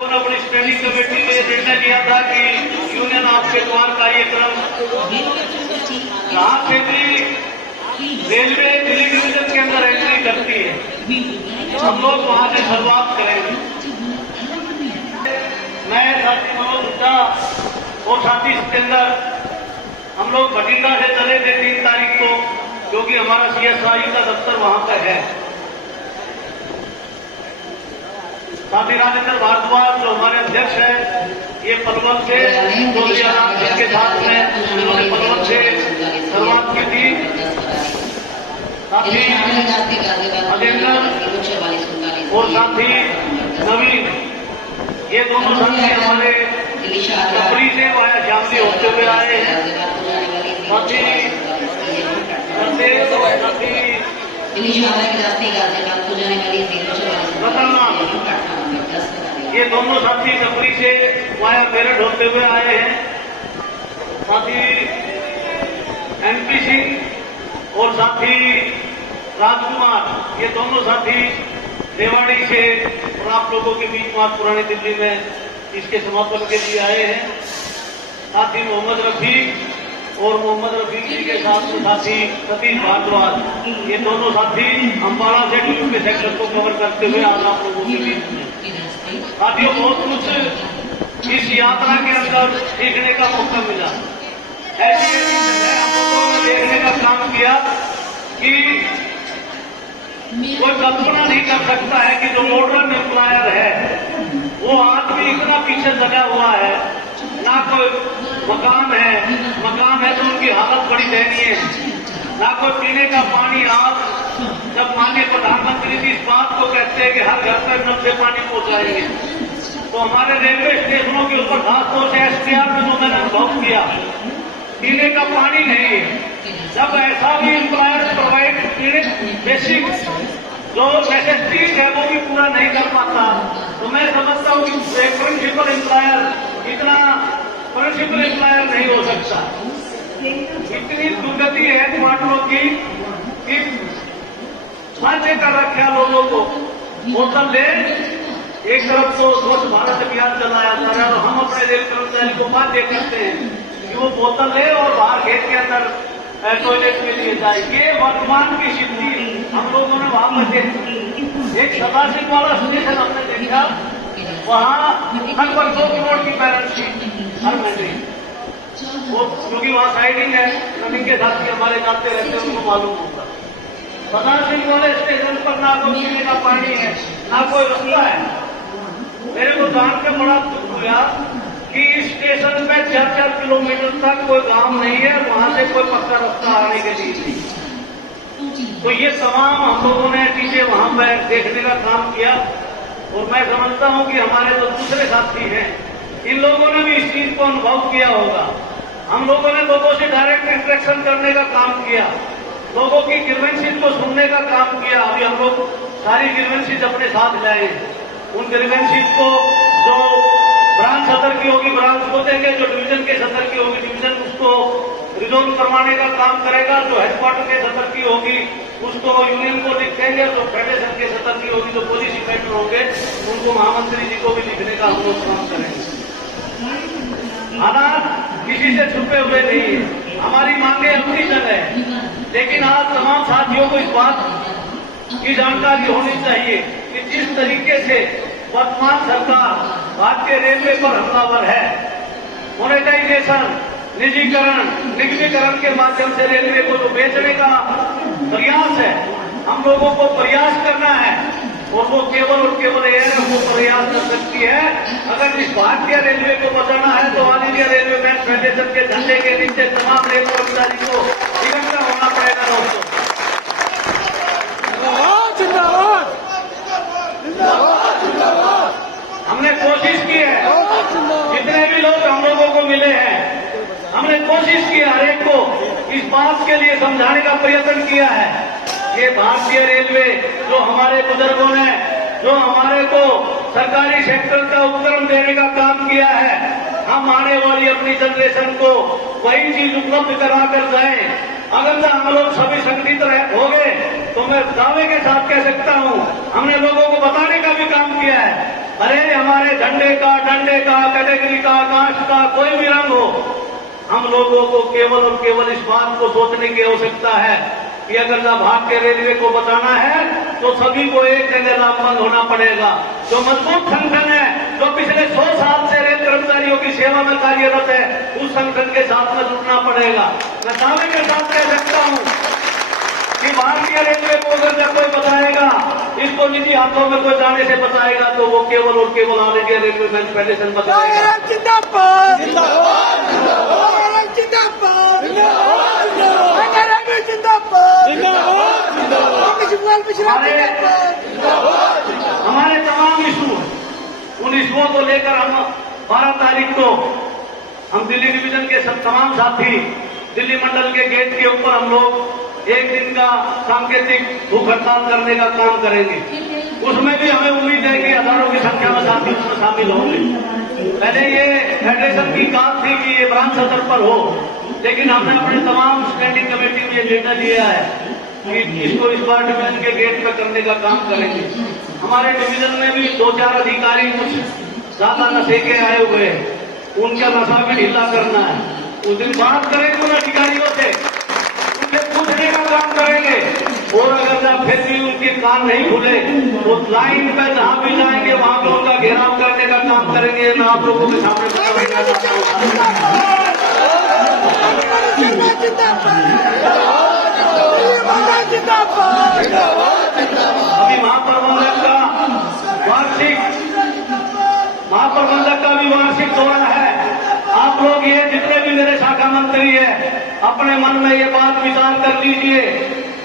अपनी standing committee में निर्णय लिया था कि यूनियन आपके द्वार कार्यक्रम जहाँ से भी रेलवे दिल्ली डिवीजन के अंदर एंट्री करती है हम लोग वहाँ से शुरुआत करेंगे। मैं साथी मनोज हुड्डा और साथी सिकंदर हम लोग बठिंडा से चले थे 3 तारीख को, क्योंकि हमारा CSI का दफ्तर वहाँ पर है। साथी राजेंद्र भारद्वाज जो हमारे अध्यक्ष हैं, ये पलवल से के साथ में उन्होंने पलवल से शुरुआत की थी। साथी अजेंद्र और साथी नवीन, ये दोनों साथी हमारे कपड़ी से वाया जामली होते हुए आए हैं। साथी रतनलाल, ये दोनों साथी कपड़ी से वाया मेरठ होते हुए आए हैं। साथी MP सिंह और साथी राजकुमार, ये दोनों साथी रेवाड़ी से और आप लोगों के बीच में पुरानी दिल्ली में इसके समापन के लिए आए हैं। साथी मोहम्मद रफीक और मोहम्मद रफीक जी के साथ में साथी सतीश भारद्वाज, ये दोनों साथी अम्बाला से DU के सेक्टर को कवर करते हुए आज आप लोगों के बीच में। साथियों, बहुत कुछ इस यात्रा के अंदर सीखने का मौका मिला। ऐसी हम लोगों ने देखने का काम किया कि कोई कल्पना नहीं कर सकता है कि जो मॉडर्न एम्प्लॉयर है वो आज भी इतना पीछे लगा हुआ है। ना कोई मकान है तो उनकी हालत बड़ी दयनीय है। ना कोई पीने का पानी। आज जब माननीय प्रधानमंत्री जी इस बात को कहते हैं कि हर घर तक नल से पानी पहुंचाएंगे, तो हमारे रेलवे स्टेशनों के ऊपर खासतौर से STR में जो मैंने अनुभव किया, पीने का पानी नहीं है। जब ऐसा भी एम्प्लॉयर प्रोवाइड पीने बेसिक जो नेसेसिटीज है वो भी पूरा नहीं कर पाता, तो मैं समझता हूँ कि एक प्रिंसिपल एम्प्लॉयर इतना प्रिंसिपल एम्प्लॉयर नहीं हो सकता। इतनी दुर्गति है क्वार्टरों की कि बाध्य कर रखा लोगों को। बोतल ले, एक तरफ तो स्वच्छ भारत अभियान चलाया जा रहा है और हम अपने रेल कर्मचारी को बाध्य करते हैं कि वो बोतल ले और बाहर खेत के अंदर टॉयलेट के लिए जाए। ये वर्तमान की स्थिति हम लोगों ने वहां पर देखी। एक सदाशिव वाला स्टेशन हमने देखा, वहां लगभग 2 करोड़ की बैलेंस थी हर महीने। वो क्योंकि वहां साइडिंग है, रनिंग के साथ हमारे जाते रहते हैं, उनको मालूम होगा। सदाशिव वाले स्टेशन पर ना कोई पीने का पानी है, ना कोई रास्ता है। मेरे को जान के बड़ा दुख हुआ कि स्टेशन पे 4-4 किलोमीटर तक कोई गांव नहीं है, वहां से कोई पक्का रास्ता आने के लिए नहीं। तो ये तमाम हम लोगों ने चीजें वहां पर देखने का काम किया और मैं समझता हूं कि हमारे जो दूसरे साथी हैं, इन लोगों ने भी इस चीज को अनुभव किया होगा। हम लोगों ने लोगों से डायरेक्ट इंटरेक्शन करने का काम किया, लोगों की ग्रीवेंसेस को सुनने का काम किया। अभी हम लोग सारी ग्रीवेंसेस अपने साथ लाए। उन ग्रीवेंसेस को जो ब्रांच सदर की होगी ब्रांच को देंगे, जो डिवीजन के सदर की होगी डिवीजन उसको रिजोल्व करवाने का काम करेगा, जो हेडक्वार्टर के सदर की होगी उसको यूनियन को लिखेंगे, जो फेडरेशन के सदर की होगी जो पॉलिसी मेटर होंगे उनको महामंत्री जी को भी लिखने का हम लोग काम करेंगे। हालात किसी से छुपे हुए नहीं है, हमारी मांगे अपनी जगह है, लेकिन आज तमाम साथियों को इस बात की जानकारी होनी चाहिए कि जिस तरीके से वर्तमान सरकार भारतीय रेलवे पर हमलावर है, मोनेटाइजेशन, निजीकरण, निगमीकरण के माध्यम से रेलवे को जो बेचने का प्रयास है, हम लोगों को प्रयास करना है और वो केवल और केवल एयर वो प्रयास कर सकती है। अगर इस भारतीय रेलवे को बचाना है तो all India railway man federation के झंडे के नीचे तमाम रेल कर्मचारी को इकट्ठा होना पड़ेगा। दोस्तों, हमने कोशिश की है, जितने भी लोग हम लोगों को मिले हैं, हमने कोशिश की हर एक को इस बात के लिए समझाने का प्रयत्न किया है कि भारतीय रेलवे जो हमारे बुजुर्गों ने जो हमारे को सरकारी सेक्टर का उपकरण देने का काम किया है, हम आने वाली अपनी जनरेशन को वही चीज उपलब्ध करा कर जाए। अगर हम लोग सभी संगठित हो गए तो मैं दावे के साथ कह सकता हूं हमने लोगों को बताने का भी काम किया है अरे हमारे झंडे का, डंडे का, कैटेगरी का, कास्ट का कोई भी रंग हो, हम लोगों को केवल और केवल इस बात को सोचने की आवश्यकता है कि अगर भारतीय रेलवे को बचाना है तो सभी को एक जगह लामबंद होना पड़ेगा। जो मजबूत संगठन है, जो पिछले 100 साल से रेल कर्मचारियों की सेवा में कार्यरत है, उस संगठन के साथ में जुड़ना पड़ेगा। मैं दावे के साथ कह सकता हूं कि भारतीय रेलवे को अगर जब कोई बताएगा, इसको निजी हाथों में कोई जाने से बताएगा, तो वो केवल और केवल all India railway man federation बताएगा। जिंदाबाद हमारे तमाम इशू, उन इशुओं को लेकर हम 12 तारीख को हम दिल्ली डिवीजन के सब तमाम साथी दिल्ली मंडल के गेट के ऊपर हम लोग एक दिन का सांकेतिक भूख हड़ताल करने का काम करेंगे। उसमें भी हमें उम्मीद है कि हजारों की संख्या में साथी उसमें शामिल होंगे। पहले ये फेडरेशन की बात थी कि ये ब्रांच स्तर पर हो, लेकिन हमने अपने तमाम स्टैंडिंग कमेटी में ये निर्णय लिया है कि इसको इस बार डिवीजन के गेट पर करने का काम करेंगे। हमारे डिवीजन में भी 2-4 अधिकारी कुछ ज्यादा नशे के आए हुए हैं, उनका नशा भी ढीला करना है। उस दिन बात करेंगे उन अधिकारियों से, उनसे पूछने का काम करेंगे, और अगर जब फिर भी उनके कान नहीं खुले तो लाइन पे जहां भी जाएंगे वहां पर उनका घेराव करने का काम करेंगे। मैं आप लोगों के सामने अभी महाप्रबंधक का भी वार्षिक दौरा है। आप लोग ये जितने भी मेरे शाखा मंत्री है, अपने मन में ये बात विचार कर लीजिए,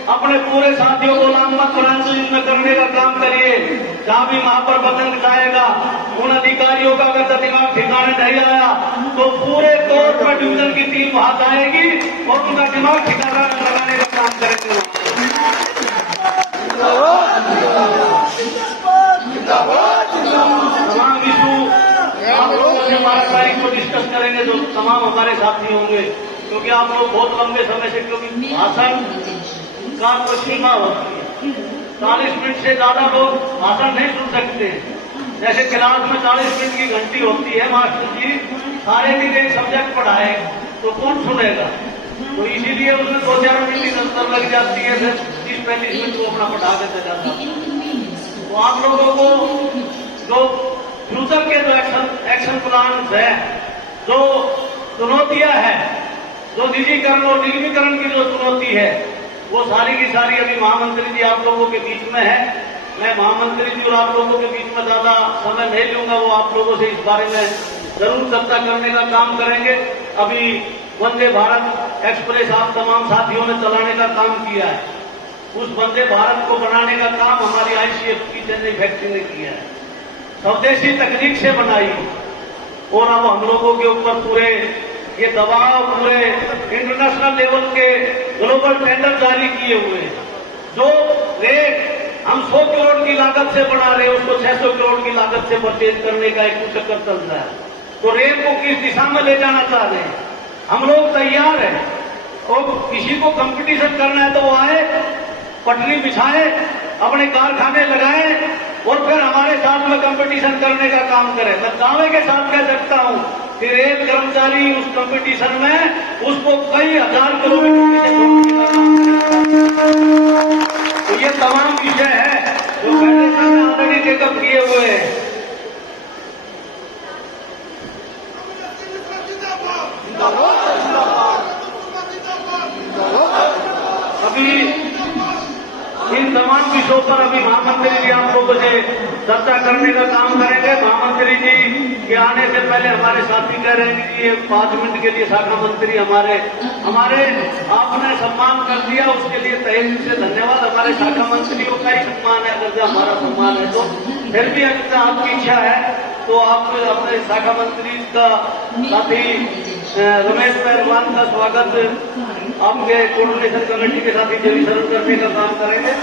अपने पूरे साथियों को नाममत ब्रांच में करने का काम करिए। जहां भी महाप्रबंधक जाएगा, उन अधिकारियों का अगर दिमाग ठिकाने नहीं आया तो पूरे तौर पर डिवीजन की टीम वहां जाएगी और उनका दिमाग ठिकाना लगाने का काम करेंगे। तमाम इशू आप लोगों से 12 तारीख को डिस्कस करेंगे, जो तमाम हमारे साथी होंगे, क्योंकि आप लोग बहुत लंबे समय से, क्योंकि भाषण का कोई सीमा होती है, 40 मिनट से ज्यादा लोग भाषण नहीं सुन सकते। जैसे क्लास में 40 मिनट की घंटी होती है, मास्टर जी सारे दिन एक सब्जेक्ट पढ़ाए तो कौन सुनेगा, तो इसीलिए उसमें 2-4 मिनट की अंतर लग जाती है, फिर 30-35 मिनट को अपना पढ़ा देता जाता है। तो आप लोगों को जो फ्यूचर के जो एक्शन प्लान है, जो चुनौतियां हैं, जो निजीकरण और निगमीकरण की जो चुनौती है, वो सारी की सारी अभी महामंत्री जी आप लोगों के बीच में है। मैं महामंत्री जी और आप लोगों के बीच में ज्यादा समय नहीं लूंगा, वो आप लोगों से इस बारे में जरूर चर्चा करने का काम करेंगे। अभी वंदे भारत एक्सप्रेस आप तमाम साथियों ने चलाने का काम किया है, उस वंदे भारत को बनाने का काम हमारी ICF की चेन्नई फैक्ट्री ने किया है, स्वदेशी तकनीक से बनाई, और अब हम लोगों के ऊपर पूरे ये दबाव, पूरे इंटरनेशनल लेवल के ग्लोबल टेंडर जारी किए हुए हैं। जो रेट हम 100 करोड़ की लागत से बना रहे हैं, उसको 600 करोड़ की लागत से परचेज करने का एक चक्कर चल रहा है। तो रेल को किस दिशा में ले जाना चाह रहे हैं, हम लोग तैयार हैं, और किसी को कंपटीशन करना है तो वो आए, पटरी बिछाए, अपने कारखाने लगाए और फिर हमारे साथ में कंपटीशन करने का काम करें। मैं दावे के साथ कह सकता हूं कि रेल कर्मचारी उस कंपटीशन में उसको कई हजार किलोमीटर तो ये तमाम विषय है जो फेडरेशन ने ऑलरेडी टेकअप किए हुए हैं। अभी इन तमाम विषयों पर अभी महामंत्री जी आप लोगों से चर्चा करने का काम करेंगे। महामंत्री जी के आने से पहले हमारे साथी कह रहे हैं कि ये 5 मिनट के लिए शाखा मंत्री हमारे आपने सम्मान कर दिया, उसके लिए तहे दिल से धन्यवाद। हमारे शाखा मंत्रियों का ही सम्मान है, अगर जो हमारा सम्मान है तो फिर भी अगर आपकी इच्छा है तो आप अपने शाखा मंत्री का साथी रमेश पहलवान का स्वागत आपके कोऑर्डिनेशन कमेटी के साथ ही जरूर करने का काम करेंगे।